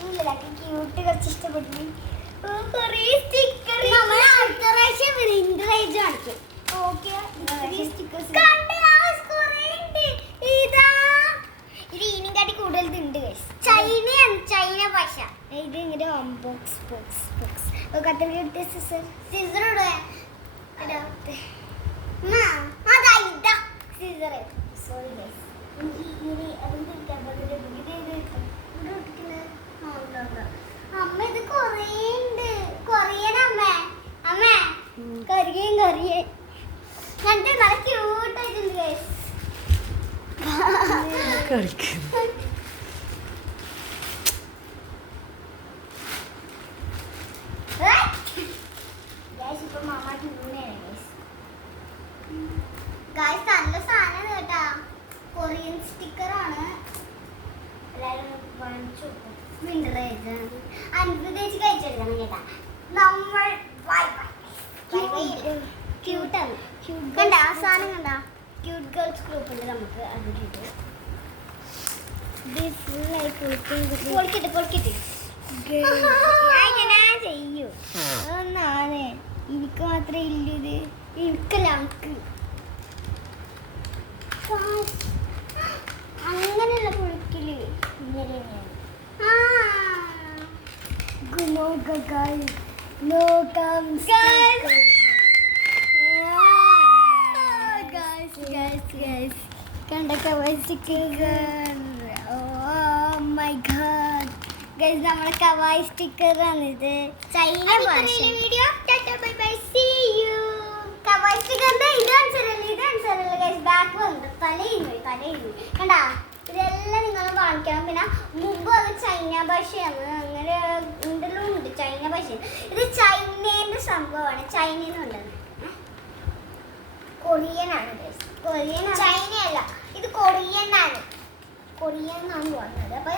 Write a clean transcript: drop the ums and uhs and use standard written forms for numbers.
Cute കുറച്ച് ഇഷ്ടപ്പെട്ടു. കുറേ സ്റ്റിക്കർ നമ്മൾ അടുത്ത പ്രാവശ്യം വിന്ററേജ് കാണിക്കും. ഓക്കെ സ്റ്റിക്കേഴ്സ് ഇതാ ഇത് ഇതിനെക്കാട്ടി കൂടുതൽ ഉണ്ട്. ചൈനയാണ്, ചൈന ഭാഷ. ഇത് ഇങ്ങനെ ബോക്സ് ബോക്സ് ബോക്സ് കത്തിരിക്കട്ടെ. സിസർ സിസർ ഇടുക സിസർ. Sorry guys. അമ്മ ഇത് കൊറേ ഉണ്ട്. കൊറിയൻ അമ്മ അമ്മ കൊറിയൻ കൊറിയൻ കണ്ടേ നല്ല ക്യൂട്ടായിട്ടുണ്ട് ഗൈസ്. ഇപ്പൊ മാമ ട്യൂണാണ് ഗൈസ്. നല്ല സാധനം കേട്ടാ. കൊറിയൻ സ്റ്റിക്കറാണ്. എല്ലാവരും വാങ്ങിച്ചു നോക്കും. വിന്ററേജ് അനുഭവിച്ച് കഴിച്ചെടുക്കണം കേട്ടാ. നമ്മൾ ക്യൂട്ടാണ്. കണ്ട ആ സാധനം കണ്ട ക്യൂട്ട് ഗേൾസ് ഗ്രൂപ്പ് ഉണ്ട് നമുക്ക്. അത് കിട്ടും. പൊളിക്കിട്ട് പൊളിക്കിട്ട് ചെയ്യൂ. ഒന്നാണ് എനിക്ക് മാത്രമേ ഇല്ലത്. എനിക്കല്ല നമുക്ക് അങ്ങനെയുള്ള പൊളിക്കല്. കണ്ടൊക്കെ നമ്മുടെ കവായി സ്റ്റിക്കറാണിത്. ചൈന ഭാഷ. വീഡിയോ കവായി സ്റ്റിക്കറിന്റെ ഇതാൻസറല്ല ഗൈസ്. ബാക്ക് വന്നിട്ട് തലയിന്നു കണ്ടാ. ഇതെല്ലാം നിങ്ങൾ കാണിക്കണം. പിന്നെ മുമ്പ് അത് ചൈന ഭാഷയാണ്. അങ്ങനെ എന്തെല്ലാം ഉണ്ട് ചൈന ഭാഷ. ഇത് ചൈനേന്റെ സംഭവമാണ്. ചൈനയിൽ നിന്നുണ്ടത് കൊറിയനാണ്. കൊറിയൻ ചൈനയല്ല, ഇത് കൊറിയൻ ആണ്. കൊറിയൻ എന്നാണ് പറഞ്ഞത്. അപ്പൊ